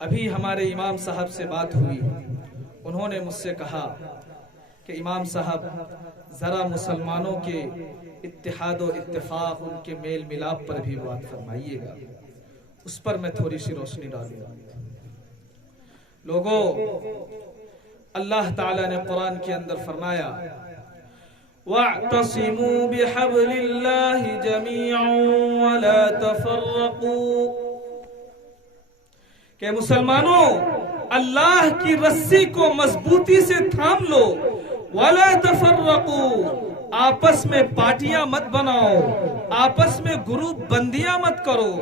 ابھی ہمارے امام صاحب سے بات ہوئی، انہوں نے مجھ سے کہا کہ امام صاحب ذرا مسلمانوں کے اتحاد و اتفاق، ان کے میل ملاپ پر بھی بات فرمائیے گا، اس پر میں تھوڑی سی روشنی ڈالوں گا۔ لوگوں، اللہ تعالیٰ نے قرآن کے اندر فرمایا وَاعْتَصِمُوا بِحَبْلِ اللَّهِ جَمِيعًا وَلَا تَفَرَّقُوا، کہ مسلمانوں اللہ کی رسی کو مضبوطی سے تھام لو، وَلَا تَفَرَّقُوا، آپس میں پارٹیاں مت بناؤ، آپس میں گروپ بندیاں مت کرو۔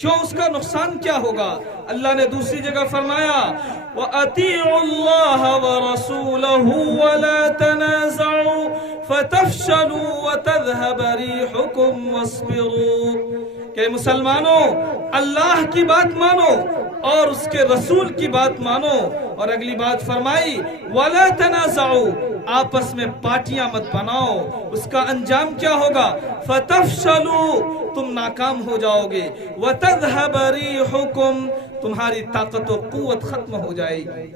کیوں؟ اس کا نقصان کیا ہوگا؟ اللہ نے دوسری جگہ فرمایا وَأَطِيعُوا اللَّهَ وَرَسُولَهُ وَلَا تَنَازَعُوا فَتَفْشَلُوا وَتَذْهَبَ رِيحُكُمْ وَاصْبِرُوا، کہ مسلمانوں اللہ کی بات مانو اور اس کے رسول کی بات مانو، اور اگلی بات فرمائی وَلَا تَنَازَعُوا، آپس میں پارٹیاں مت بناؤ، اس کا انجام کیا ہوگا؟ فَتَفْشَلُوا، تم ناکام ہو جاؤ گے، وَتَذْهَبَ رِيحُكُمْ، تمہاری طاقت و قوت ختم ہو جائے گی۔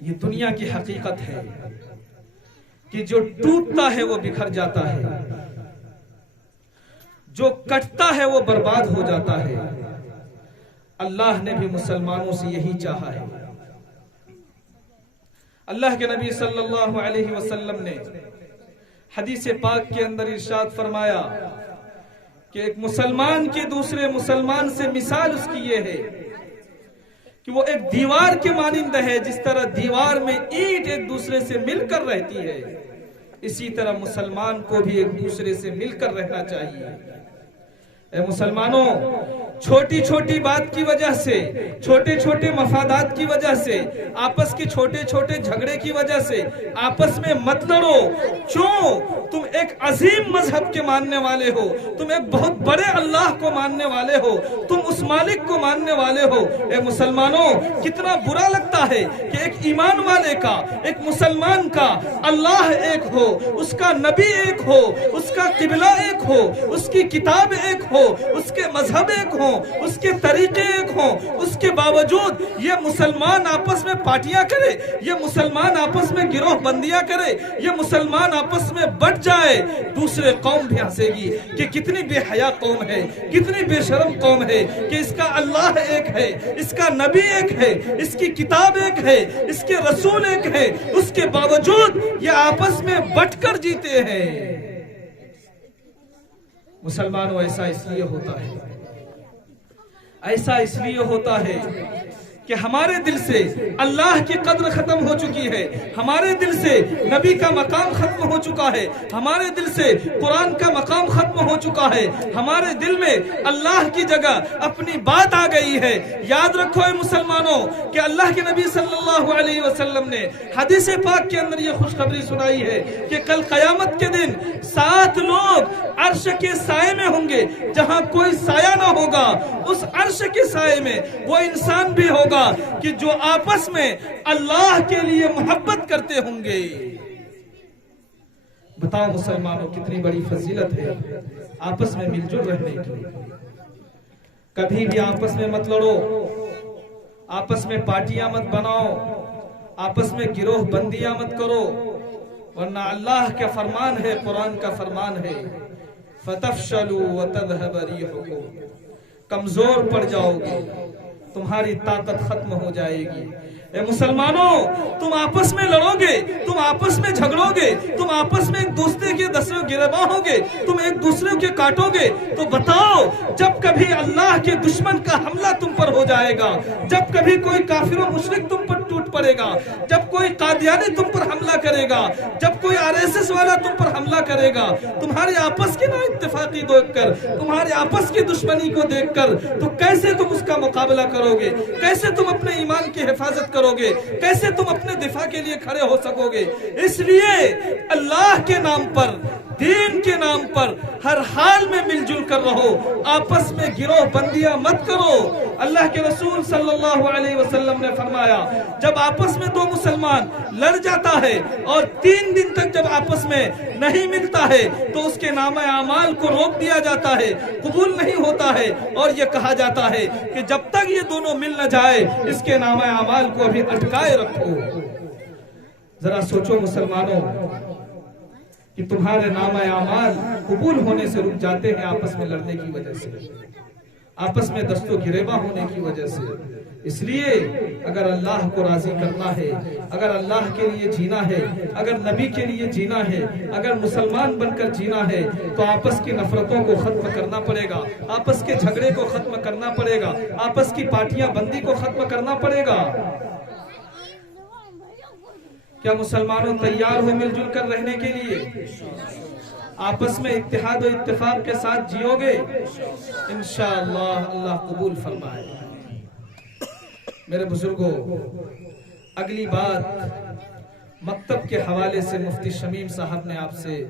یہ دنیا کی حقیقت ہے کہ جو ٹوٹتا ہے وہ بکھر جاتا ہے، جو کٹتا ہے وہ برباد ہو جاتا ہے۔ اللہ نے بھی مسلمانوں سے یہی چاہا ہے۔ اللہ کے نبی صلی اللہ علیہ وسلم نے حدیث پاک کے اندر ارشاد فرمایا کہ ایک مسلمان کی دوسرے مسلمان سے مثال اس کی یہ ہے کہ وہ ایک دیوار کے مانند ہے، جس طرح دیوار میں اینٹ ایک دوسرے سے مل کر رہتی ہے، اسی طرح مسلمان کو بھی ایک دوسرے سے مل کر رہنا چاہیے۔ اے مسلمانوں، چھوٹی چھوٹی بات کی وجہ سے، چھوٹے چھوٹے مفادات کی وجہ سے، آپس کے چھوٹے چھوٹے جھگڑے کی وجہ سے آپس میں مت لڑو۔ کیوں؟ تم ایک عظیم مذہب کے ماننے والے ہو، تم ایک بہت بڑے اللہ کو ماننے والے ہو، تم اس مالک کو ماننے والے ہو۔ اے مسلمانوں، کتنا برا لگتا ہے کہ ایک ایمان والے کا، ایک مسلمان کا اللہ ایک ہو، اس کا نبی ایک ہو، اس کا قبلہ ایک ہو، اس کی کتاب ایک ہو، اس کے مذہب ایک ہو، اس کے طریقے ایک ہوں، اس کے باوجود یہ مسلمان آپس میں پارٹیاں کرے، یہ مسلمان آپس میں گروہ بندیاں کرے، یہ مسلمان آپس میں بٹ جائے، دوسرے قوم بھی ہنسے گی کہ کتنی بے حیا قوم ہے، کتنی بے شرم قوم ہے کہ اس کا اللہ ایک ہے، اس کا نبی ایک ہے، اس کی کتاب ایک ہے، اس کے رسول ایک ہے، اس کے باوجود یہ آپس میں بٹ کر جیتے ہیں۔ مسلمانوں، ایسا اس لیے ہوتا ہے، ایسا اس لیے ہوتا ہے کہ ہمارے دل سے اللہ کی قدر ختم ہو چکی ہے، ہمارے دل سے نبی کا مقام ختم ہو چکا ہے، ہمارے دل سے قرآن کا مقام ختم ہو چکا ہے، ہمارے دل میں اللہ کی جگہ اپنی بات آ گئی ہے۔ یاد رکھو اے مسلمانوں کہ اللہ کے نبی صلی اللہ علیہ وسلم نے حدیث پاک کے اندر یہ خوشخبری سنائی ہے کہ کل قیامت کے دن 7 لوگ عرش کے سائے میں ہوں گے، جہاں کوئی سایہ نہ ہوگا، اس عرش کے سائے میں وہ انسان بھی ہوگا کہ جو آپس میں اللہ کے لیے محبت کرتے ہوں گے۔ بتاؤ مسلمانوں، کتنی بڑی فضیلت ہے آپس میں مل جل رہنے کی۔ کبھی بھی آپس میں مت لڑو، آپس میں پارٹیاں مت بناؤ، آپس میں گروہ بندیاں مت کرو، ورنہ اللہ کا فرمان ہے، قرآن کا فرمان ہے فَتَفْشَلُوا وَتَذْهَبَ رِيحُكُمْ، کمزور پڑ جاؤ گے، تمہاری طاقت ختم ہو جائے گی۔ اے مسلمانوں، تم آپس میں لڑو گے، تم آپس میں جھگڑو گے، تم آپس میں ایک دوسرے کے دسروں گرباں ہوگے، تم ایک دوسرے کے کاٹو گے، تو بتاؤ جب کبھی اللہ کے دشمن کا حملہ تم پر ہو جائے گا، جب کبھی کوئی کافر و مشرک تم پر ٹوٹ پڑے گا، جب کوئی قادیانی تم پر حملہ کرے گا، جب کوئی RSS والا تم پر حملہ کرے گا، تمہاری آپس کی نا اتفاقی دیکھ کر، تمہاری آپس کی دشمنی کو دیکھ کر، تو کیسے تم اس کا مقابلہ کرو گے؟ کیسے تم اپنے ایمان کی حفاظت کرو گے؟ کیسے تم اپنے دفاع کے لیے کھڑے ہو سکو گے؟ اس لیے اللہ کے نام پر دین کے نام پر ہر حال میں مل جل کر رہو، آپس میں گروہ بندیاں مت کرو۔ اللہ کے رسول صلی اللہ علیہ وسلم نے فرمایا جب آپس میں دو مسلمان لڑ جاتا ہے اور 3 دن تک جب آپس میں نہیں ملتا ہے تو اس کے نامہ اعمال کو روک دیا جاتا ہے، قبول نہیں ہوتا ہے، اور یہ کہا جاتا ہے کہ جب تک یہ دونوں مل نہ جائے اس کے نامہ اعمال کو بھی اٹکائے رکھو۔ ذرا سوچو مسلمانوں کہ تمہارے نامہ اعمال قبول ہونے سے رک جاتے ہیں آپس میں لڑنے کی وجہ سے، آپس میں دست و گریباں ہونے کی وجہ سے۔ اس لیے اگر اللہ کو راضی کرنا ہے، اگر اللہ کے لیے جینا ہے، اگر نبی کے لیے جینا ہے، اگر مسلمان بن کر جینا ہے تو آپس کی نفرتوں کو ختم کرنا پڑے گا، آپس کے جھگڑے کو ختم کرنا پڑے گا، آپس کی پارٹیاں بندی کو ختم کرنا پڑے گا۔ کیا مسلمانوں تیار ہو مل جل کر رہنے کے لیے؟ آپس میں اتحاد و اتفاق کے ساتھ جیو گے؟ انشاءاللہ اللہ قبول فرمائے۔ میرے بزرگوں، اگلی بات مکتب کے حوالے سے مفتی شمیم صاحب نے آپ سے